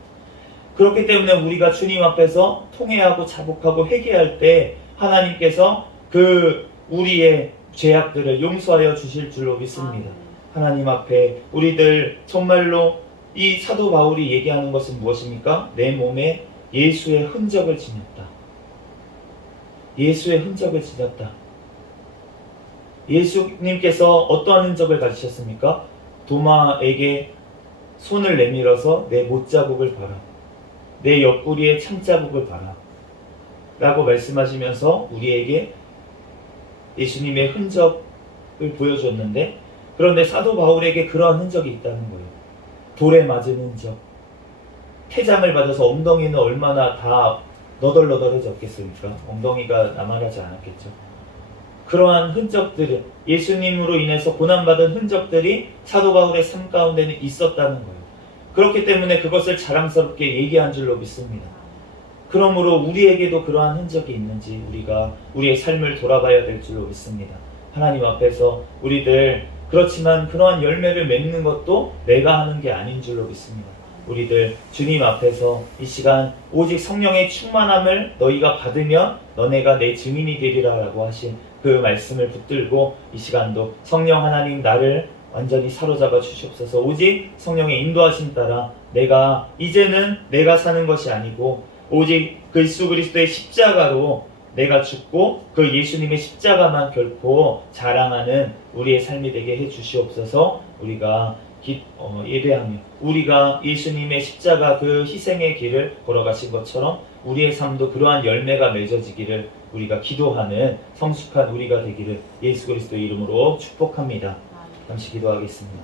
그렇기 때문에 우리가 주님 앞에서 통회하고 자복하고 회개할 때 하나님께서 그 우리의 죄악들을 용서하여 주실 줄로 믿습니다. 하나님 앞에 우리들 정말로 이 사도 바울이 얘기하는 것은 무엇입니까? 내 몸에 예수의 흔적을 지녔다. 예수의 흔적을 지녔다. 예수님께서 어떠한 흔적을 가지셨습니까? 도마에게 손을 내밀어서 내 못자국을 봐라. 내 옆구리에 창자국을 봐라. 라고 말씀하시면서 우리에게 예수님의 흔적을 보여줬는데, 그런데 사도 바울에게 그러한 흔적이 있다는 거예요. 돌에 맞은 흔적, 태장을 받아서 엉덩이는 얼마나 다 너덜너덜해졌겠습니까? 엉덩이가 나만하지 않았겠죠. 그러한 흔적들을, 예수님으로 인해서 고난받은 흔적들이 사도 바울의 삶 가운데는 있었다는 거예요. 그렇기 때문에 그것을 자랑스럽게 얘기한 줄로 믿습니다. 그러므로 우리에게도 그러한 흔적이 있는지 우리가 우리의 삶을 돌아봐야 될 줄로 믿습니다. 하나님 앞에서 우리들, 그렇지만 그러한 열매를 맺는 것도 내가 하는 게 아닌 줄로 믿습니다. 우리들 주님 앞에서 이 시간 오직 성령의 충만함을 너희가 받으면 너네가 내 증인이 되리라 라고 하신 그 말씀을 붙들고 이 시간도 성령 하나님 나를 완전히 사로잡아 주시옵소서. 오직 성령의 인도하심 따라 이제는 내가 사는 것이 아니고 오직 예수 그리스도의 십자가로 내가 죽고 그 예수님의 십자가만 결코 자랑하는 우리의 삶이 되게 해 주시옵소서. 우리가 예배하며 우리가 예수님의 십자가 그 희생의 길을 걸어가신 것처럼 우리의 삶도 그러한 열매가 맺어지기를 우리가 기도하는 성숙한 우리가 되기를 예수 그리스도의 이름으로 축복합니다. 잠시 기도하겠습니다.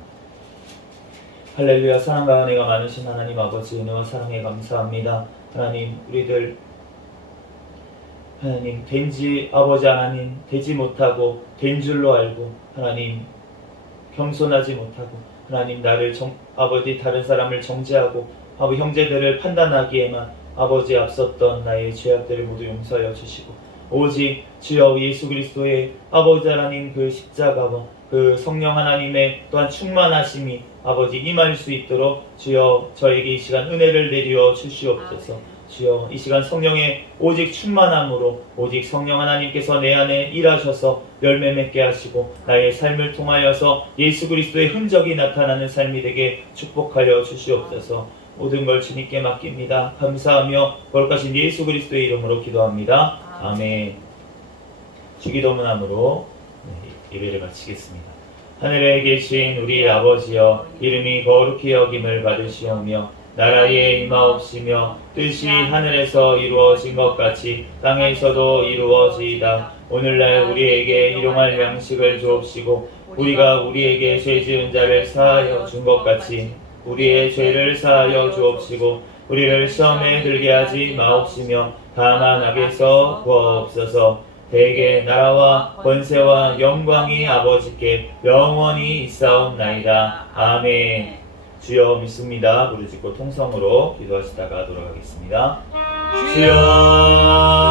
할렐루야. 사랑과 은혜가 많으신 하나님 아버지, 은혜와 사랑에 감사합니다. 하나님, 우리들 하나님 된지 아버지 하나님 되지 못하고 된 줄로 알고 하나님 겸손하지 못하고 하나님 나를 아버지 다른 사람을 정죄하고 아버지 형제들을 판단하기에만 아버지 앞섰던 나의 죄악들을 모두 용서하여 주시고 오직 주여 예수 그리스도의 아버지 하나님 그 십자가와 그 성령 하나님의 또한 충만하심이 아버지 임할 수 있도록 주여 저에게 이 시간 은혜를 내려 주시옵소서. 주여 이 시간 성령의 오직 충만함으로 오직 성령 하나님께서 내 안에 일하셔서 열매 맺게 하시고 나의 삶을 통하여서 예수 그리스도의 흔적이 나타나는 삶이 되게 축복하여 주시옵소서. 모든 걸 주님께 맡깁니다. 감사하며 거룩하신 예수 그리스도의 이름으로 기도합니다. 아멘. 주기도문함으로 예배를 마치겠습니다. 하늘에 계신 우리 아버지여, 이름이 거룩히 여김을 받으시오며 나라에 임하옵시며 뜻이 하늘에서 이루어진 것 같이 땅에서도 이루어지이다. 오늘날 우리에게 일용할 양식을 주옵시고 우리가 우리에게 죄 지은 자를 사하여 준 것 같이 우리의 죄를 사하여 주옵시고 우리를 시험에 들게 하지 마옵시며 다만 악에서 구하옵소서. 대개 나라와 권세와 영광이 아버지께 영원히 있사옵나이다. 아멘. 주여 믿습니다. 부르짖고 통성으로 기도하시다가 돌아가겠습니다. 주여